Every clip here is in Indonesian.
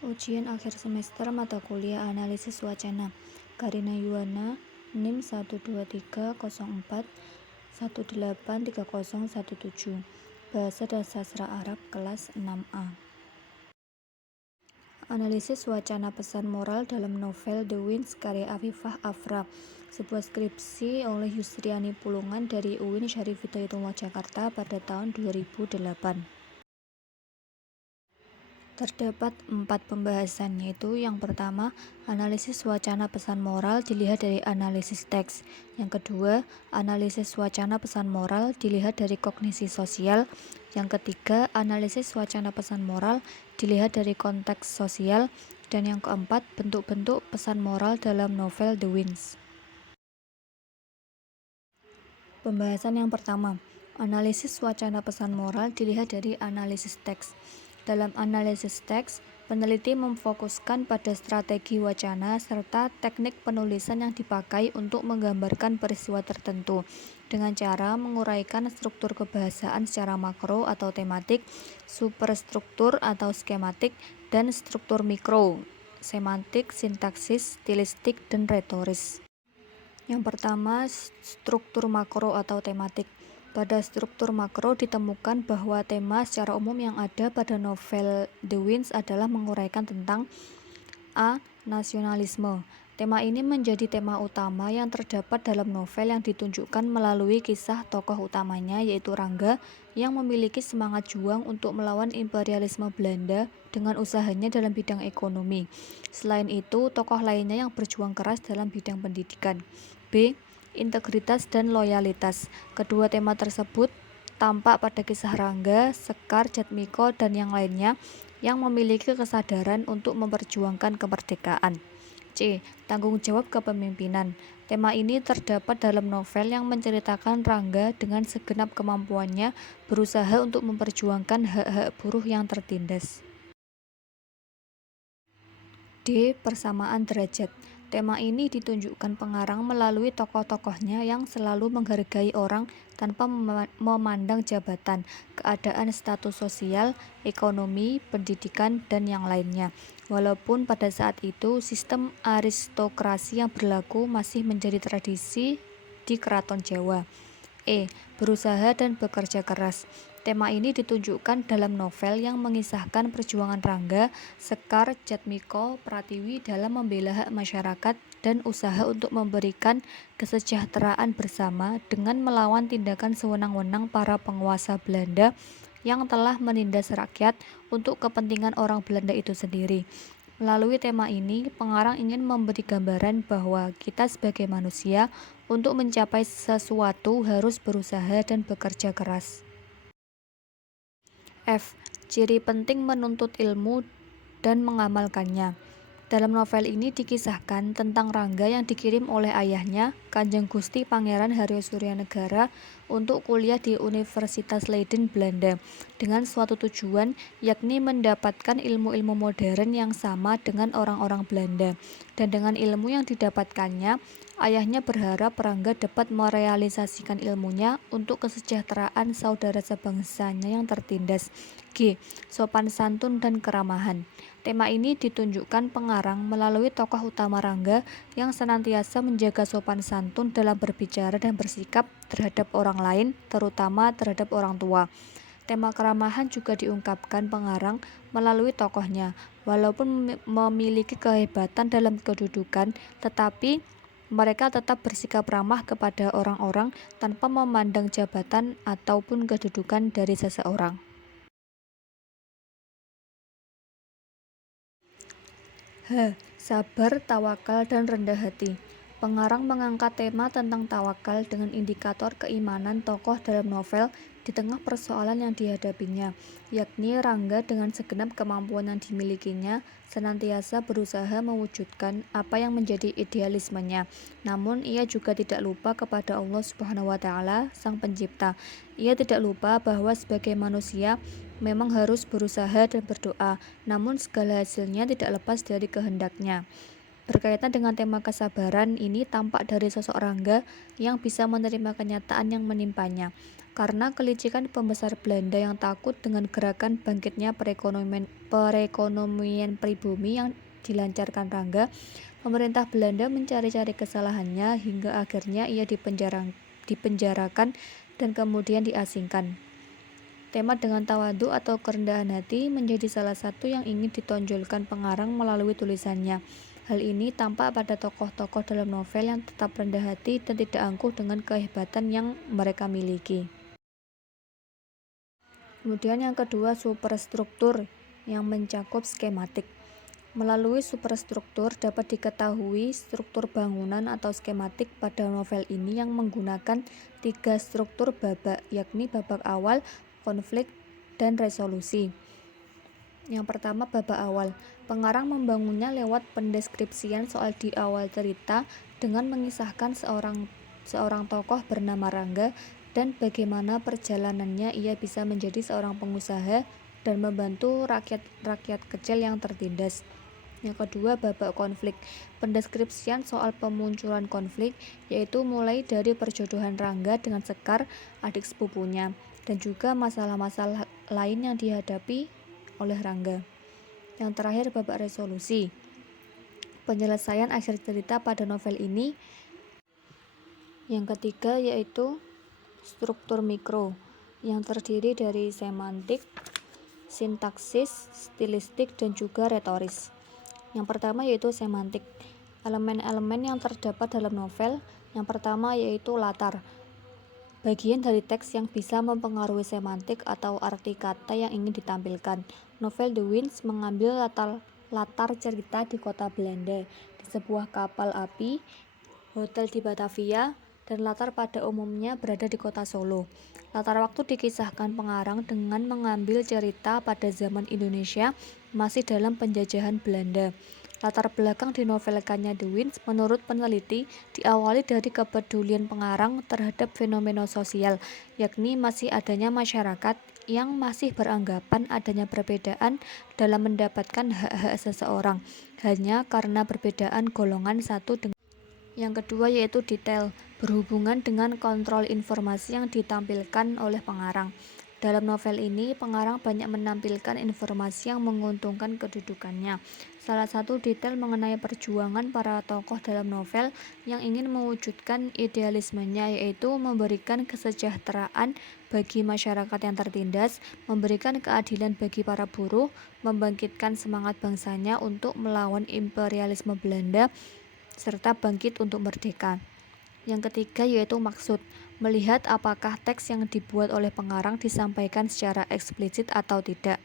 Ujian akhir semester mata kuliah analisis wacana. Karina Yuwana, NIM 12304 183017. Bahasa dan Sastra Arab kelas 6A. Analisis wacana pesan moral dalam novel The Winds karya Afifah Afra. Sebuah skripsi oleh Yusriani Pulungan dari UIN Syarif Hidayatullah Jakarta pada tahun 2008. Terdapat 4 pembahasan, yaitu yang pertama, analisis wacana pesan moral dilihat dari analisis teks. Yang kedua, analisis wacana pesan moral dilihat dari kognisi sosial. Yang ketiga, analisis wacana pesan moral dilihat dari konteks sosial. Dan yang keempat, bentuk-bentuk pesan moral dalam novel The Winds. Pembahasan yang pertama, analisis wacana pesan moral dilihat dari analisis teks. Dalam analisis teks, peneliti memfokuskan pada strategi wacana serta teknik penulisan yang dipakai untuk menggambarkan peristiwa tertentu dengan cara menguraikan struktur kebahasaan secara makro atau tematik, superstruktur atau skematik, dan struktur mikro, semantik, sintaksis, stilistik, dan retoris. Yang pertama, struktur makro atau tematik. Pada struktur makro ditemukan bahwa tema secara umum yang ada pada novel The Winds adalah menguraikan tentang A. Nasionalisme. Tema ini menjadi tema utama yang terdapat dalam novel yang ditunjukkan melalui kisah tokoh utamanya, yaitu Rangga, yang memiliki semangat juang untuk melawan imperialisme Belanda dengan usahanya dalam bidang ekonomi. Selain itu, tokoh lainnya yang berjuang keras dalam bidang pendidikan. B. Integritas dan loyalitas. Kedua tema tersebut tampak pada kisah Rangga, Sekar, Jatmiko, dan yang lainnya yang memiliki kesadaran untuk memperjuangkan kemerdekaan. C. Tanggung jawab kepemimpinan. Tema ini terdapat dalam novel yang menceritakan Rangga dengan segenap kemampuannya berusaha untuk memperjuangkan hak-hak buruh yang tertindas. D. Persamaan derajat. Tema ini ditunjukkan pengarang melalui tokoh-tokohnya yang selalu menghargai orang tanpa memandang jabatan, keadaan status sosial, ekonomi, pendidikan, dan yang lainnya. Walaupun pada saat itu sistem aristokrasi yang berlaku masih menjadi tradisi di keraton Jawa. E. Berusaha dan bekerja keras. Tema ini ditunjukkan dalam novel yang mengisahkan perjuangan Rangga, Sekar, Jatmiko, Pratiwi dalam membela hak masyarakat dan usaha untuk memberikan kesejahteraan bersama dengan melawan tindakan sewenang-wenang para penguasa Belanda yang telah menindas rakyat untuk kepentingan orang Belanda itu sendiri. Melalui tema ini, pengarang ingin memberi gambaran bahwa kita sebagai manusia untuk mencapai sesuatu harus berusaha dan bekerja keras. F. Ciri penting menuntut ilmu dan mengamalkannya. Dalam novel ini dikisahkan tentang Rangga yang dikirim oleh ayahnya, Kanjeng Gusti Pangeran Haryo Suryanegara, untuk kuliah di Universitas Leiden, Belanda, dengan suatu tujuan, yakni mendapatkan ilmu-ilmu modern yang sama dengan orang-orang Belanda. Dan dengan ilmu yang didapatkannya, ayahnya berharap Rangga dapat merealisasikan ilmunya untuk kesejahteraan saudara sebangsanya yang tertindas. G. Sopan santun dan keramahan. Tema ini ditunjukkan pengarang melalui tokoh utama Rangga yang senantiasa menjaga sopan santun dalam berbicara dan bersikap terhadap orang lain, terutama terhadap orang tua. Tema keramahan juga diungkapkan pengarang melalui tokohnya. Walaupun memiliki kehebatan dalam kedudukan, tetapi mereka tetap bersikap ramah kepada orang-orang tanpa memandang jabatan ataupun kedudukan dari seseorang. H. Sabar, tawakal, dan rendah hati. Pengarang mengangkat tema tentang tawakal dengan indikator keimanan tokoh dalam novel di tengah persoalan yang dihadapinya, yakni Rangga dengan segenap kemampuan yang dimilikinya senantiasa berusaha mewujudkan apa yang menjadi idealismenya. Namun ia juga tidak lupa kepada Allah Subhanahu wa Ta'ala, Sang Pencipta. Ia tidak lupa bahwa sebagai manusia memang harus berusaha dan berdoa, namun segala hasilnya tidak lepas dari kehendaknya. Berkaitan dengan tema kesabaran, ini tampak dari sosok Rangga yang bisa menerima kenyataan yang menimpanya. Karena kelicikan pembesar Belanda yang takut dengan gerakan bangkitnya perekonomian pribumi yang dilancarkan Rangga, pemerintah Belanda mencari-cari kesalahannya hingga akhirnya ia dipenjarakan dan kemudian diasingkan. Tema dengan tawadu atau kerendahan hati menjadi salah satu yang ingin ditonjolkan pengarang melalui tulisannya. Hal ini tampak pada tokoh-tokoh dalam novel yang tetap rendah hati dan tidak angkuh dengan kehebatan yang mereka miliki. Kemudian yang kedua, superstruktur yang mencakup skematik. Melalui superstruktur dapat diketahui struktur bangunan atau skematik pada novel ini yang menggunakan 3 struktur babak, yakni babak awal, konflik, dan resolusi. Yang pertama, babak awal. Pengarang membangunnya lewat pendeskripsian soal di awal cerita dengan mengisahkan seorang tokoh bernama Rangga dan bagaimana perjalanannya ia bisa menjadi seorang pengusaha dan membantu rakyat kecil yang tertindas. Yang kedua, babak konflik. Pendeskripsian soal pemunculan konflik, yaitu mulai dari perjodohan Rangga dengan Sekar, adik sepupunya, dan juga masalah-masalah lain yang dihadapi oleh Rangga. Yang terakhir, babak resolusi. Penyelesaian akhir cerita pada novel ini. Yang ketiga yaitu struktur mikro, yang terdiri dari semantik, sintaksis, stilistik, dan juga retoris. Yang pertama yaitu semantik. Elemen-elemen yang terdapat dalam novel, yang pertama yaitu latar, bagian dari teks yang bisa mempengaruhi semantik atau arti kata yang ingin ditampilkan. Novel The Winds mengambil latar cerita di kota Belanda, di sebuah kapal api, hotel di Batavia, dan latar pada umumnya berada di kota Solo. Latar waktu dikisahkan pengarang dengan mengambil cerita pada zaman Indonesia masih dalam penjajahan Belanda. Latar belakang dinovelkannya The Winds menurut peneliti diawali dari kepedulian pengarang terhadap fenomena sosial, yakni masih adanya masyarakat yang masih beranggapan adanya perbedaan dalam mendapatkan hak-hak seseorang hanya karena perbedaan golongan satu dengan yang kedua yaitu detail, berhubungan dengan kontrol informasi yang ditampilkan oleh pengarang. Dalam novel ini, pengarang banyak menampilkan informasi yang menguntungkan kedudukannya. Salah satu detail mengenai perjuangan para tokoh dalam novel yang ingin mewujudkan idealismenya, yaitu memberikan kesejahteraan bagi masyarakat yang tertindas, memberikan keadilan bagi para buruh, membangkitkan semangat bangsanya untuk melawan imperialisme Belanda, serta bangkit untuk merdeka. Yang ketiga yaitu maksud, melihat apakah teks yang dibuat oleh pengarang disampaikan secara eksplisit atau tidak.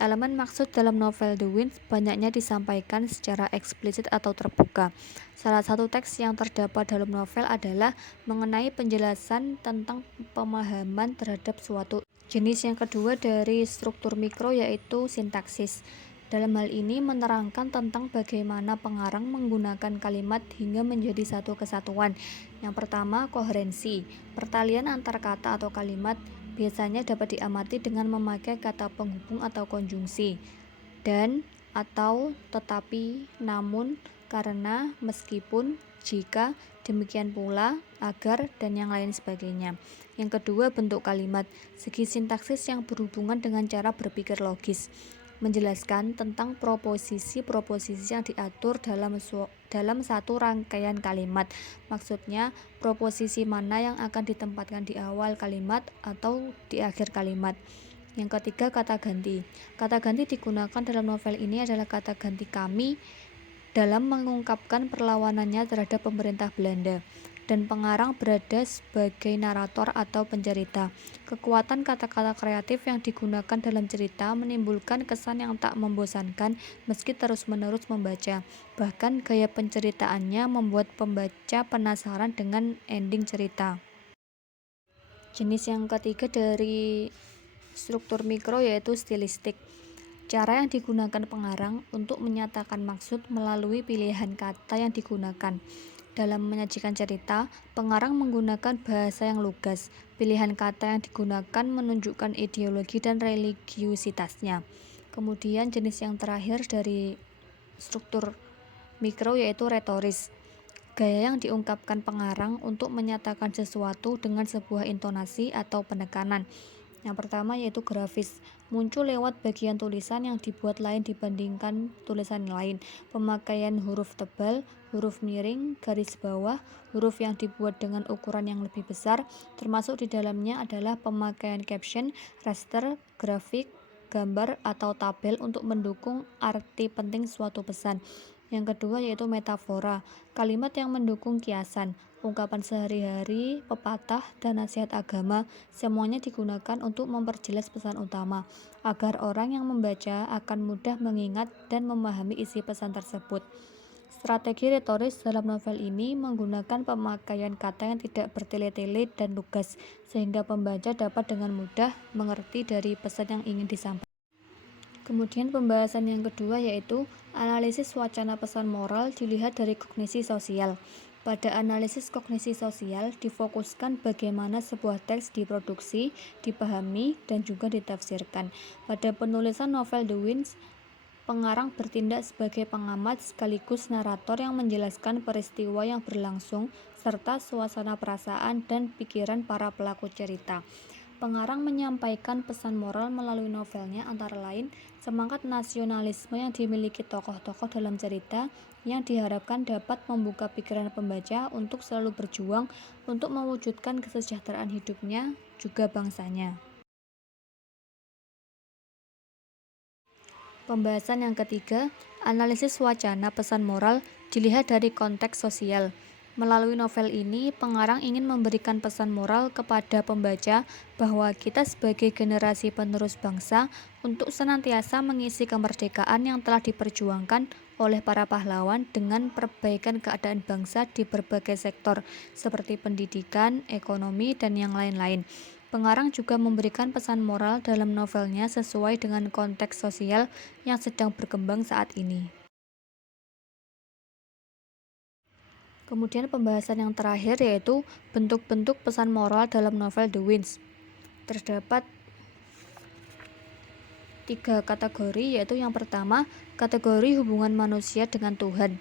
Elemen maksud dalam novel The Winds banyaknya disampaikan secara eksplisit atau terbuka. Salah satu teks yang terdapat dalam novel adalah mengenai penjelasan tentang pemahaman terhadap suatu jenis. Yang kedua dari struktur mikro yaitu sintaksis. Dalam hal ini menerangkan tentang bagaimana pengarang menggunakan kalimat hingga menjadi satu kesatuan. Yang pertama, koherensi. Pertalian antar kata atau kalimat biasanya dapat diamati dengan memakai kata penghubung atau konjungsi. Dan, atau, tetapi, namun, karena, meskipun, jika, demikian pula, agar, dan yang lain sebagainya. Yang kedua, bentuk kalimat. Segi sintaksis yang berhubungan dengan cara berpikir logis, menjelaskan tentang proposisi-proposisi yang diatur dalam satu rangkaian kalimat. Maksudnya, proposisi mana yang akan ditempatkan di awal kalimat atau di akhir kalimat. Yang ketiga, kata ganti. Kata ganti digunakan dalam novel ini adalah kata ganti kami dalam mengungkapkan perlawanannya terhadap pemerintah Belanda. Dan pengarang berada sebagai narator atau pencerita. Kekuatan kata-kata kreatif yang digunakan dalam cerita menimbulkan kesan yang tak membosankan meski terus-menerus membaca. Bahkan gaya penceritaannya membuat pembaca penasaran dengan ending cerita. Jenis yang ketiga dari struktur mikro yaitu stilistik. Cara yang digunakan pengarang untuk menyatakan maksud melalui pilihan kata yang digunakan. Dalam menyajikan cerita, pengarang menggunakan bahasa yang lugas. Pilihan kata yang digunakan menunjukkan ideologi dan religiusitasnya. Kemudian jenis yang terakhir dari struktur Mikro yaitu retoris, gaya yang diungkapkan pengarang untuk menyatakan sesuatu dengan sebuah intonasi atau penekanan. Yang pertama yaitu grafis, muncul lewat bagian tulisan yang dibuat lain dibandingkan tulisan lain. Pemakaian huruf tebal, huruf miring, garis bawah, huruf yang dibuat dengan ukuran yang lebih besar, termasuk di dalamnya adalah pemakaian caption, raster, grafik, gambar atau tabel untuk mendukung arti penting suatu pesan. Yang kedua yaitu metafora, kalimat yang mendukung kiasan, ungkapan sehari-hari, pepatah, dan nasihat agama, semuanya digunakan untuk memperjelas pesan utama, agar orang yang membaca akan mudah mengingat dan memahami isi pesan tersebut. Strategi retoris dalam novel ini menggunakan pemakaian kata yang tidak bertele-tele dan lugas, sehingga pembaca dapat dengan mudah mengerti dari pesan yang ingin disampaikan. Kemudian pembahasan yang kedua yaitu analisis wacana pesan moral dilihat dari kognisi sosial. Pada analisis kognisi sosial difokuskan bagaimana sebuah teks diproduksi, dipahami, dan juga ditafsirkan. Pada penulisan novel The Winds, pengarang bertindak sebagai pengamat sekaligus narator yang menjelaskan peristiwa yang berlangsung serta suasana perasaan dan pikiran para pelaku cerita. Pengarang menyampaikan pesan moral melalui novelnya antara lain semangat nasionalisme yang dimiliki tokoh-tokoh dalam cerita yang diharapkan dapat membuka pikiran pembaca untuk selalu berjuang untuk mewujudkan kesejahteraan hidupnya juga bangsanya. Pembahasan yang ketiga, analisis wacana pesan moral dilihat dari konteks sosial. Melalui novel ini, pengarang ingin memberikan pesan moral kepada pembaca bahwa kita sebagai generasi penerus bangsa untuk senantiasa mengisi kemerdekaan yang telah diperjuangkan oleh para pahlawan dengan perbaikan keadaan bangsa di berbagai sektor seperti pendidikan, ekonomi, dan yang lain-lain. Pengarang juga memberikan pesan moral dalam novelnya sesuai dengan konteks sosial yang sedang berkembang saat ini. Kemudian pembahasan yang terakhir yaitu bentuk-bentuk pesan moral dalam novel The Winds. Terdapat 3 kategori, yaitu yang pertama, kategori hubungan manusia dengan Tuhan.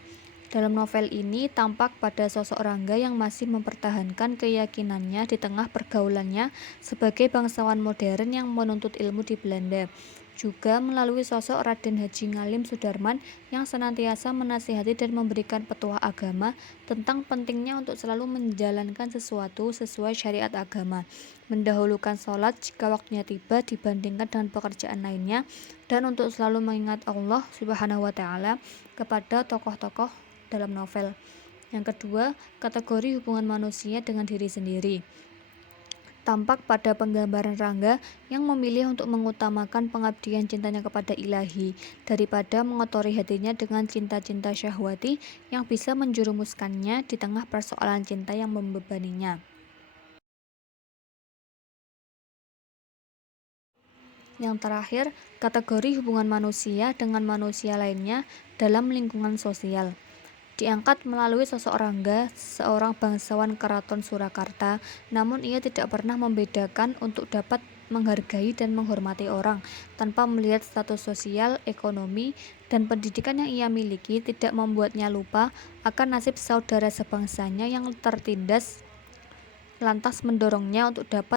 Dalam novel ini tampak pada sosok Rangga yang masih mempertahankan keyakinannya di tengah pergaulannya sebagai bangsawan modern yang menuntut ilmu di Belanda. Juga melalui sosok Raden Haji Ngalim Sudarman yang senantiasa menasihati dan memberikan petuah agama tentang pentingnya untuk selalu menjalankan sesuatu sesuai syariat agama, mendahulukan sholat jika waktunya tiba dibandingkan dengan pekerjaan lainnya, dan untuk selalu mengingat Allah Subhanahu wa Ta'ala kepada tokoh-tokoh dalam novel. Yang kedua, kategori hubungan manusia dengan diri sendiri. Tampak pada penggambaran Rangga yang memilih untuk mengutamakan pengabdian cintanya kepada Ilahi daripada mengotori hatinya dengan cinta-cinta syahwati yang bisa menjerumuskannya di tengah persoalan cinta yang membebaninya. Yang terakhir, kategori hubungan manusia dengan manusia lainnya dalam lingkungan sosial. Diangkat melalui sosok Rangga, seorang bangsawan Keraton Surakarta, namun ia tidak pernah membedakan untuk dapat menghargai dan menghormati orang, tanpa melihat status sosial, ekonomi, dan pendidikan yang ia miliki tidak membuatnya lupa akan nasib saudara sebangsanya yang tertindas, lantas mendorongnya untuk dapat